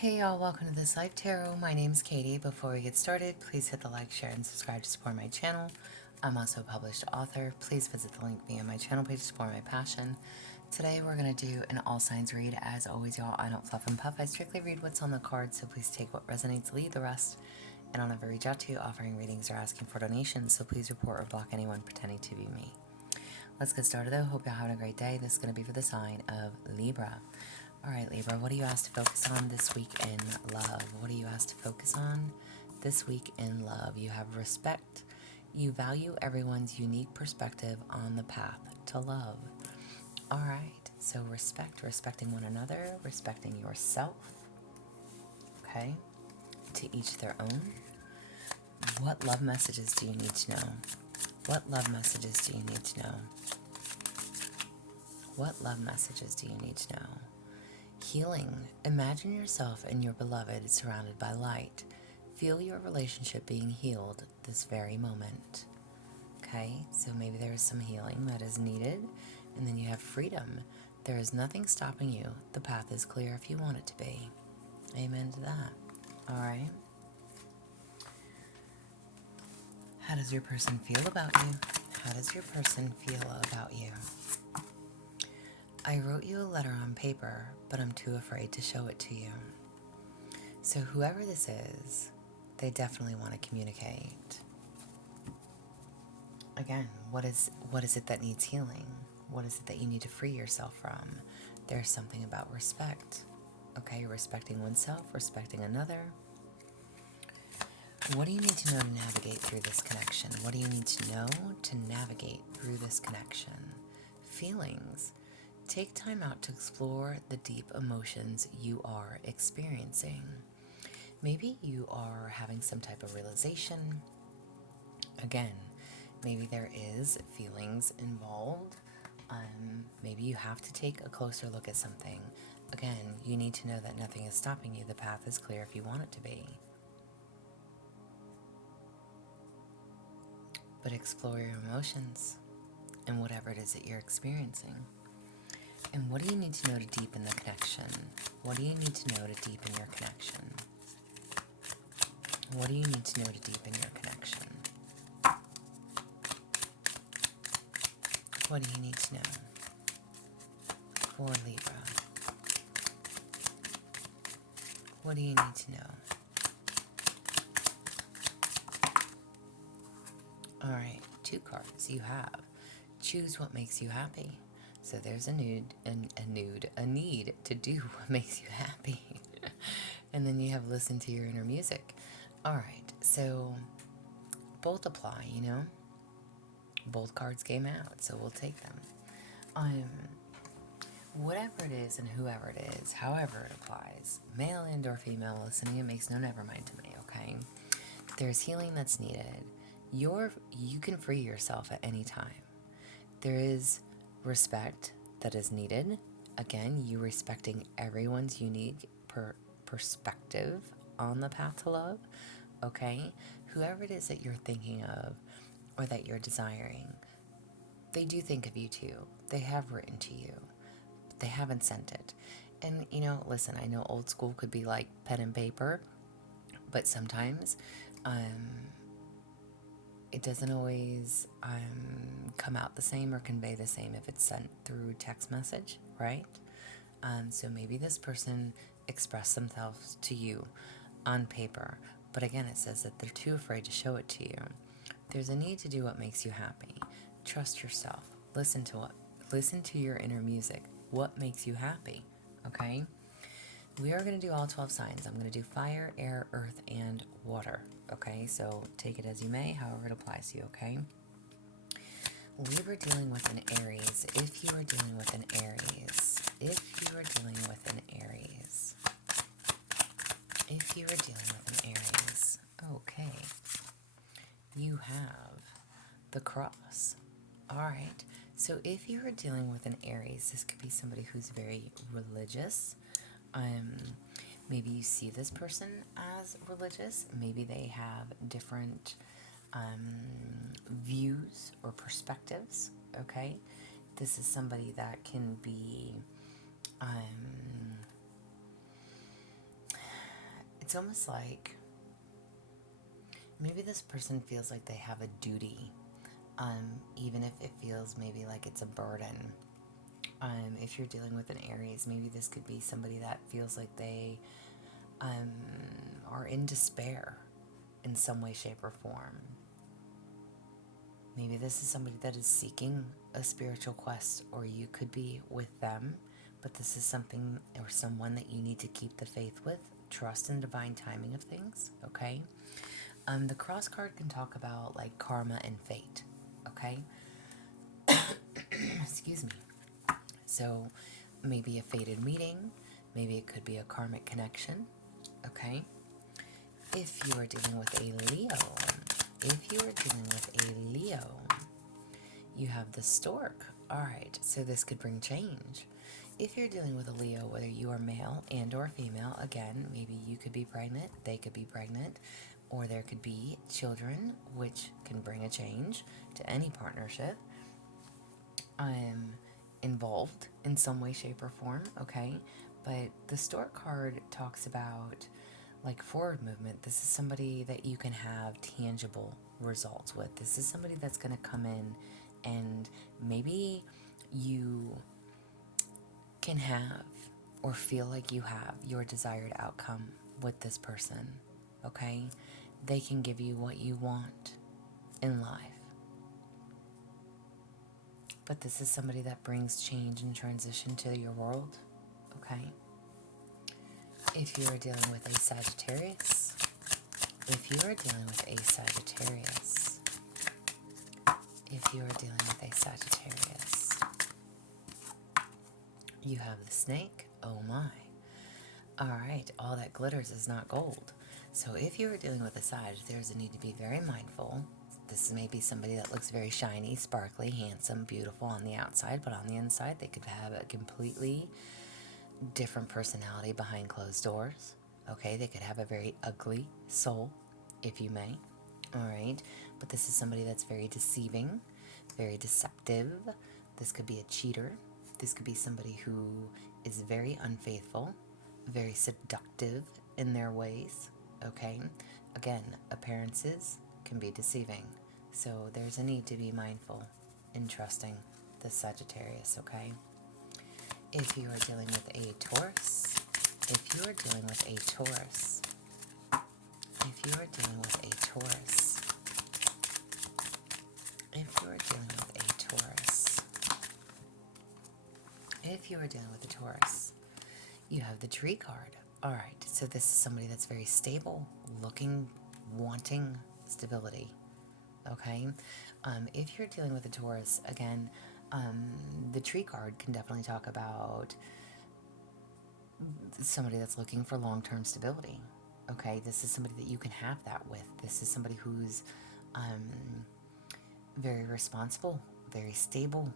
Hey y'all, welcome to This Life Tarot. My name's Katie. Before we get started, please hit the like, share, and subscribe to support my channel. I'm also a published author. Please visit the link via my channel page to support my passion. Today we're going to do an all signs read. As always, y'all, I don't fluff and puff. I strictly read what's on the card, so please take what resonates, leave the rest. And I'll never reach out to you offering readings or asking for donations, so please report or block anyone pretending to be me. Let's get started though. Hope you're having a great day. This is going to be for the sign of Libra. Alright, Libra, what are you asked to focus on this week in love? What are you asked to focus on this week in love? You have respect. You value everyone's unique perspective on the path to love. Alright, so respecting one another, respecting yourself. Okay, to each their own. What love messages do you need to know? What love messages do you need to know? What love messages do you need to know? Healing. Imagine yourself and your beloved surrounded by light. Feel your relationship being healed this very moment. Okay, so maybe there is some healing that is needed, and then you have freedom. There is nothing stopping you. The path is clear if you want it to be. Amen to that. All right. How does your person feel about you? How does your person feel about you? I wrote you a letter on paper, but I'm too afraid to show it to you. So whoever this is, they definitely want to communicate. Again, what is it that needs healing? What is it that you need to free yourself from? There's something about respect. Okay, respecting oneself, respecting another. What do you need to know to navigate through this connection? What do you need to know to navigate through this connection? Feelings. Take time out to explore the deep emotions you are experiencing. Maybe you are having some type of realization. Again, maybe there is feelings involved. Maybe you have to take a closer look at something. Again, you need to know that nothing is stopping you. The path is clear if you want it to be. But explore your emotions and whatever it is that you're experiencing. And what do you need to know to deepen the connection? What do you need to know to deepen your connection? What do you need to know to deepen your connection? What do you need to know for Libra? What do you need to know? Alright, 2 cards you have. Choose what makes you happy. So there's a need to do what makes you happy. And then you have listen to your inner music. Alright, so both apply, you know? Both cards came out, so we'll take them. Whatever it is and whoever it is, however it applies, male and or female listening, it makes no never mind to me, okay? There's healing that's needed. You can free yourself at any time. There is respect that is needed. Again, you respecting everyone's unique perspective on the path to love, okay? Whoever it is that you're thinking of or that you're desiring, they do think of you too. They have written to you. But they haven't sent it. And, you know, listen, I know old school could be like pen and paper, but sometimes it doesn't always come out the same or convey the same if it's sent through text message, right? So maybe this person expressed themselves to you on paper, but again, it says that they're too afraid to show it to you. There's a need to do what makes you happy. Trust yourself. Listen to your inner music. What makes you happy? Okay? We are going to do all 12 signs. I'm going to do fire, air, earth, and water. Okay, so take it as you may, however it applies to you, okay? Libra dealing with an Aries. If you are dealing with an Aries. If you are dealing with an Aries. If you are dealing with an Aries. Okay. You have the cross. Alright, so if you are dealing with an Aries, this could be somebody who's very religious. Maybe you see this person as religious. Maybe they have different views or perspectives, okay? This is somebody that can be it's almost like maybe this person feels like they have a duty, even if it feels maybe like it's a burden. If you're dealing with an Aries, maybe this could be somebody that feels like they are in despair in some way, shape, or form. Maybe this is somebody that is seeking a spiritual quest, or you could be with them, but this is something or someone that you need to keep the faith with. Trust in divine timing of things, okay? The cross card can talk about like karma and fate, okay? Excuse me. So maybe a fated meeting, maybe it could be a karmic connection, okay? If you are dealing with a Leo, you have the stork. All right, so this could bring change. If you're dealing with a Leo, whether you are male and or female, again, maybe you could be pregnant, they could be pregnant, or there could be children, which can bring a change to any partnership. I'm involved in some way, shape, or form, okay? But the stork card talks about like forward movement. This is somebody that you can have tangible results with. This is somebody that's going to come in and maybe you can have or feel like you have your desired outcome with this person, okay? They can give you what you want in life. But this is somebody that brings change and transition to your world, okay? If you are dealing with a Sagittarius, you have the snake. Oh my. All right, all that glitters is not gold. So if you are dealing with a Sag, there's a need to be very mindful. This may be somebody that looks very shiny, sparkly, handsome, beautiful on the outside, but on the inside they could have a completely different personality behind closed doors. Okay, they could have a very ugly soul, if you may. All right, but this is somebody that's very deceiving, very deceptive. This could be a cheater. This could be somebody who is very unfaithful, very seductive in their ways. Okay, again, appearances can be deceiving. So there's a need to be mindful in trusting the Sagittarius, okay? If you are dealing with a Taurus, you have the Tree card. All right, so this is somebody that's very stable, looking, wanting stability, okay? If you're dealing with a Taurus, again, the Tree card can definitely talk about somebody that's looking for long-term stability, okay? This is somebody that you can have that with. This is somebody who's very responsible, very stable.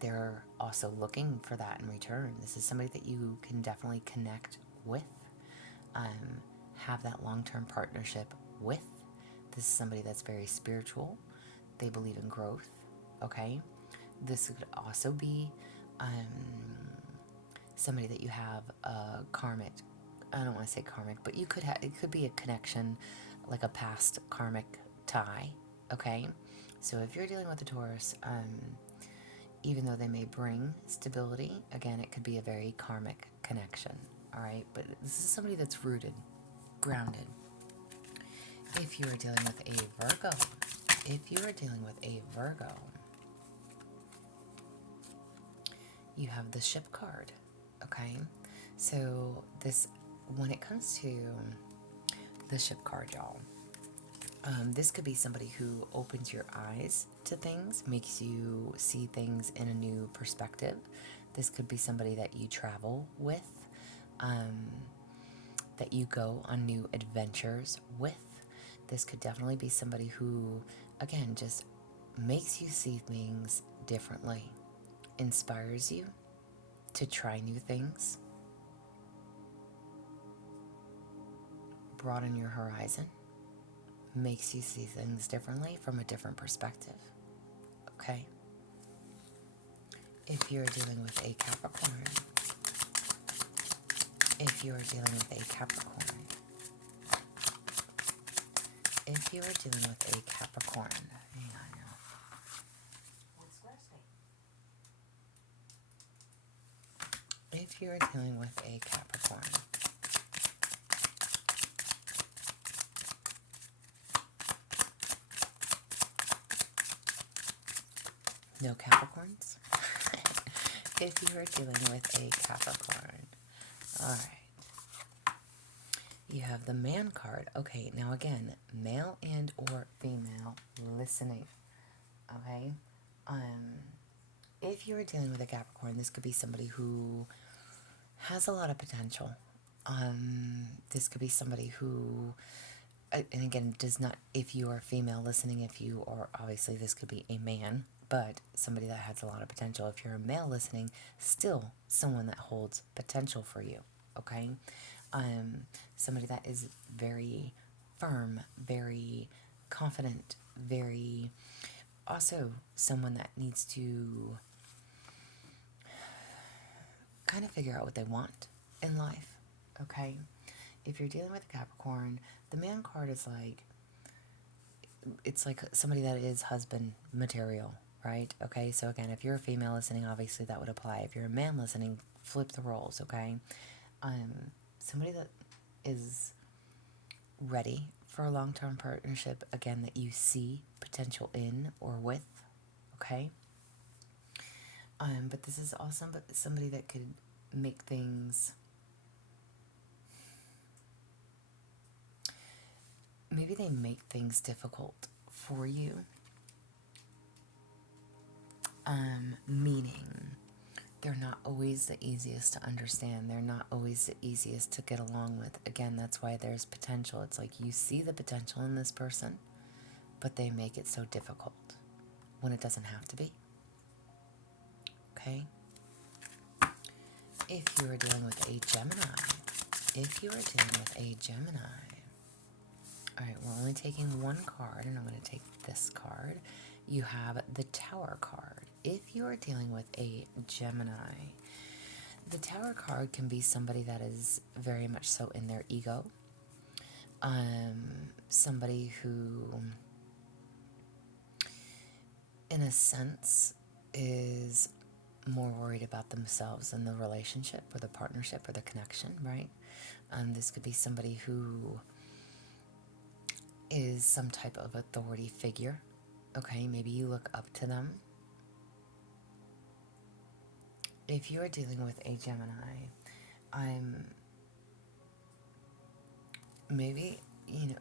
They're also looking for that in return. This is somebody that you can definitely connect with, have that long-term partnership with. This is somebody that's very spiritual. They believe in growth, okay? This could also be somebody that you have a karmic, I don't want to say karmic, but you could have, it could be a connection, like a past karmic tie, okay? So if you're dealing with a Taurus, even though they may bring stability, again, it could be a very karmic connection, all right? But this is somebody that's rooted, grounded. If you are dealing with a Virgo, you have the Ship card, okay? So this, when it comes to the Ship card, y'all, this could be somebody who opens your eyes to things, makes you see things in a new perspective. This could be somebody that you travel with, that you go on new adventures with. This could definitely be somebody who, again, just makes you see things differently, inspires you to try new things, broaden your horizon, makes you see things differently from a different perspective, okay? If you're dealing with a Capricorn, if you are dealing with a Capricorn, hang on now. If you're dealing with a Capricorn, no Capricorns? If you are dealing with a Capricorn, alright, you have the Man card. Okay, now again, male and or female listening, okay? If you are dealing with a Capricorn, this could be somebody who has a lot of potential. This could be somebody who, and again, does not, if you are female listening, if you are, obviously this could be a man, but somebody that has a lot of potential. If you're a male listening, still someone that holds potential for you, okay? Somebody that is very firm, very confident, very, also someone that needs to kind of figure out what they want in life, okay? If you're dealing with a Capricorn, the Man card is like, it's like somebody that is husband material, right? Okay, so again, if you're a female listening, obviously that would apply. If you're a man listening, flip the roles, okay? Somebody that is ready for a long-term partnership, again, that you see potential in or with, okay? But this is also somebody that could make things, maybe they make things difficult for you, meaning they're not always the easiest to understand. They're not always the easiest to get along with. Again, that's why there's potential. It's like you see the potential in this person, but they make it so difficult when it doesn't have to be. Okay? If you are dealing with a Gemini, all right, we're only taking one card, and I'm going to take this card. You have the Tower card. If you are dealing with a Gemini, the Tower card can be somebody that is very much so in their ego. Somebody who, in a sense, is more worried about themselves and the relationship or the partnership or the connection, right? This could be somebody who is some type of authority figure. Okay, maybe you look up to them. If you are dealing with a Gemini, maybe,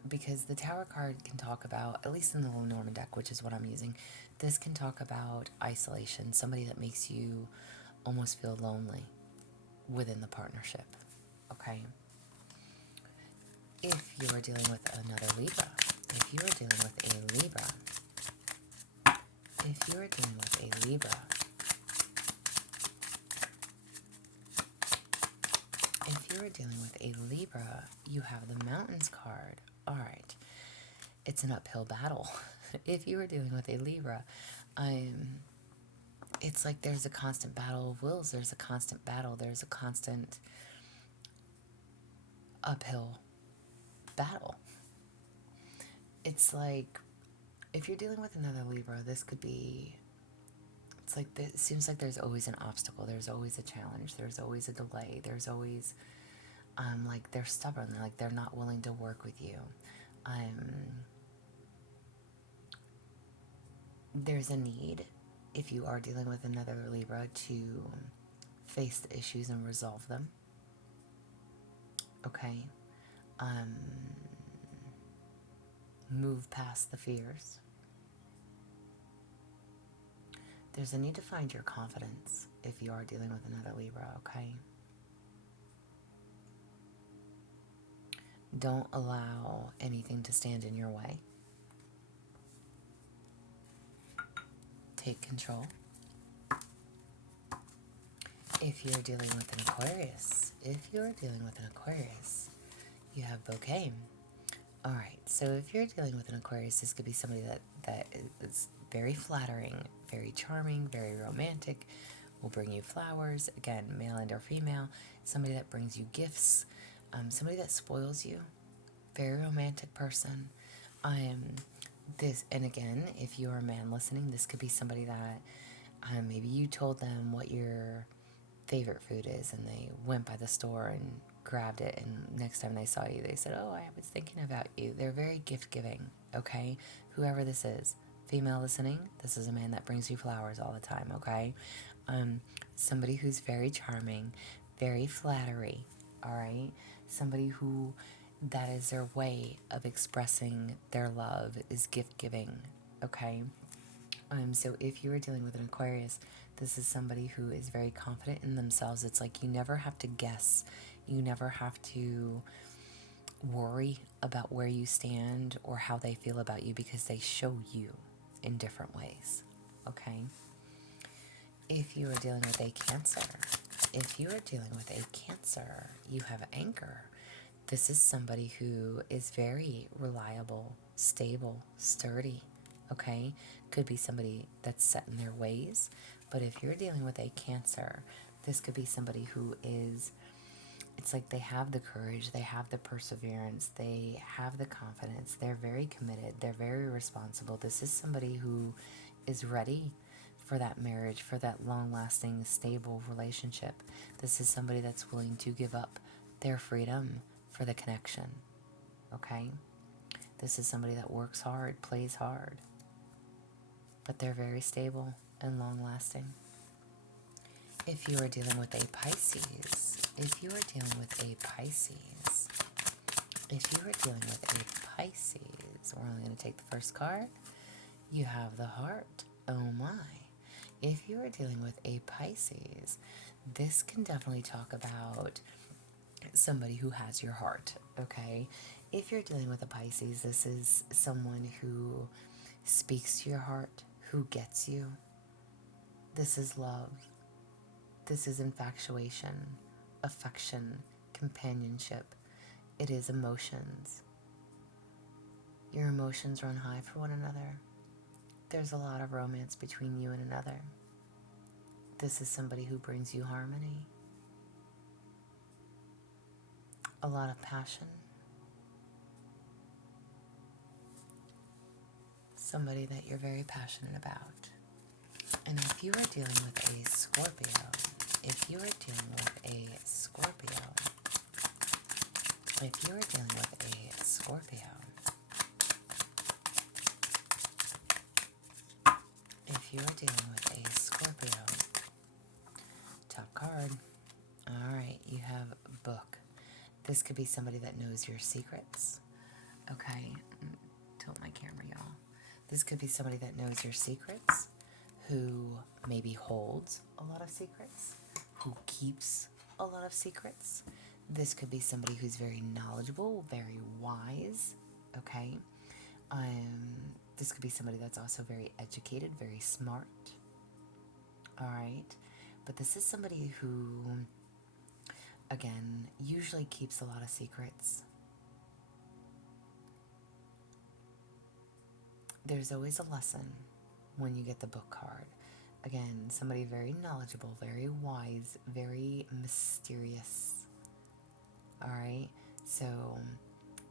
because the Tower card can talk about, at least in the Lenormand deck, which is what I'm using, this can talk about isolation, somebody that makes you almost feel lonely within the partnership, okay? If you are dealing with another Libra, if you are dealing with a Libra, you have the Mountains card. All right. It's an uphill battle. If you are dealing with a Libra, it's like there's a constant battle of wills. There's a constant battle. There's a constant uphill battle. It's like, if you're dealing with another Libra, this could be, it's like, it seems like there's always an obstacle. There's always a challenge. There's always a delay. There's always, like, they're stubborn. Like, they're not willing to work with you. There's a need, if you are dealing with another Libra, to face the issues and resolve them. Okay? Move past the fears. There's a need to find your confidence if you are dealing with another Libra, okay? Don't allow anything to stand in your way. Take control. If you're dealing with an Aquarius, you have Bouquet. All right, so if you're dealing with an Aquarius, this could be somebody that is very flattering, very charming, very romantic, will bring you flowers, again, male and or female, somebody that brings you gifts, somebody that spoils you, very romantic person, Um, this, and again, if you're a man listening, this could be somebody that maybe you told them what your favorite food is and they went by the store and grabbed it, and next time they saw you they said, oh, I was thinking about you. They're very gift giving. Okay, whoever this is, female listening, this is a man that brings you flowers all the time. Okay, somebody who's very charming, very flattery. All right, somebody who, that is their way of expressing their love, is gift giving. Okay, so if you are dealing with an Aquarius, this is somebody who is very confident in themselves. It's like you never have to guess. You never have to worry about where you stand or how they feel about you, because they show you in different ways. Okay? If you are dealing with a Cancer, you have anger. This is somebody who is very reliable, stable, sturdy. Okay? Could be somebody that's set in their ways. But if you're dealing with a Cancer, this could be somebody who is, it's like they have the courage, they have the perseverance, they have the confidence, they're very committed, they're very responsible. This is somebody who is ready for that marriage, for that long-lasting, stable relationship. This is somebody that's willing to give up their freedom for the connection. Okay? This is somebody that works hard, plays hard, but they're very stable and long-lasting. If you are dealing with a Pisces, we're only going to take the first card. You have the Heart. Oh my. If you are dealing with a Pisces, this can definitely talk about somebody who has your heart, okay? If you're dealing with a Pisces, this is someone who speaks to your heart, who gets you. This is love. This is infatuation, affection, companionship. It is emotions. Your emotions run high for one another. There's a lot of romance between you and another. This is somebody who brings you harmony, a lot of passion, somebody that you're very passionate about. And if you are dealing with a Scorpio, if you are dealing with a Scorpio, top card, all right, you have Book. This could be somebody that knows your secrets. Okay, tilt my camera, y'all. This could be somebody that knows your secrets, who maybe holds a lot of secrets, who keeps a lot of secrets. This could be somebody who's very knowledgeable, very wise, okay? This could be somebody that's also very educated, very smart, all right? But this is somebody who, again, usually keeps a lot of secrets. There's always a lesson when you get the Book card. Again, somebody very knowledgeable, very wise, very mysterious. All right? So,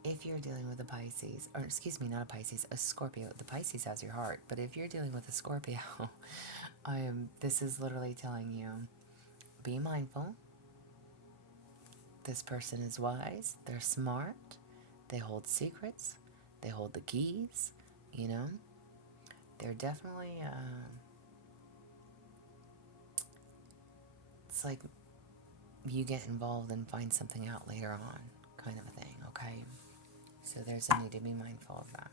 if you're dealing with a Pisces, or excuse me, not a Pisces, a Scorpio. The Pisces has your heart, but if you're dealing with a Scorpio, this is literally telling you, be mindful. This person is wise, they're smart, they hold secrets, they hold the keys, you know? They're definitely, it's like you get involved and find something out later on, kind of a thing, okay? So there's a need to be mindful of that.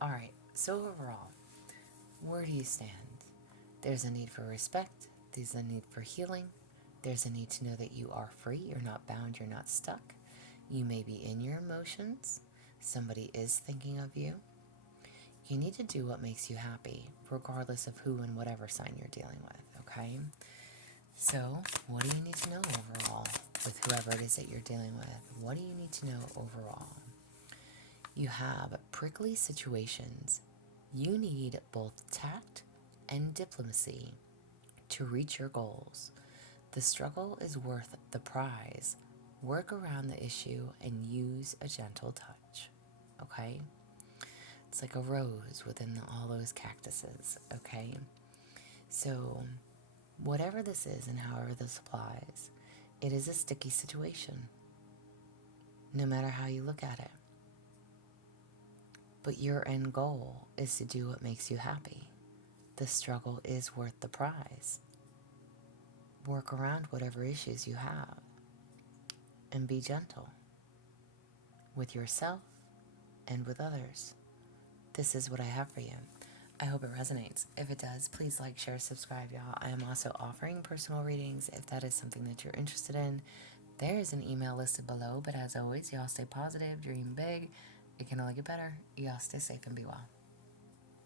All right, so overall, where do you stand? There's a need for respect. There's a need for healing. There's a need to know that you are free. You're not bound. You're not stuck. You may be in your emotions. Somebody is thinking of you. You need to do what makes you happy, regardless of who and whatever sign you're dealing with, okay? So, what do you need to know overall with whoever it is that you're dealing with? What do you need to know overall? You have prickly situations. You need both tact and diplomacy to reach your goals. The struggle is worth the prize. Work around the issue and use a gentle touch. Okay? It's like a rose within all those cactuses, okay? So, whatever this is and however this applies, it is a sticky situation, no matter how you look at it. But your end goal is to do what makes you happy. The struggle is worth the prize. Work around whatever issues you have and be gentle with yourself and with others. This is what I have for you. I hope it resonates. If it does, please like, share, subscribe, y'all. I am also offering personal readings if that is something that you're interested in. There is an email listed below, but as always, y'all stay positive, dream big. It can only get better. Y'all stay safe and be well.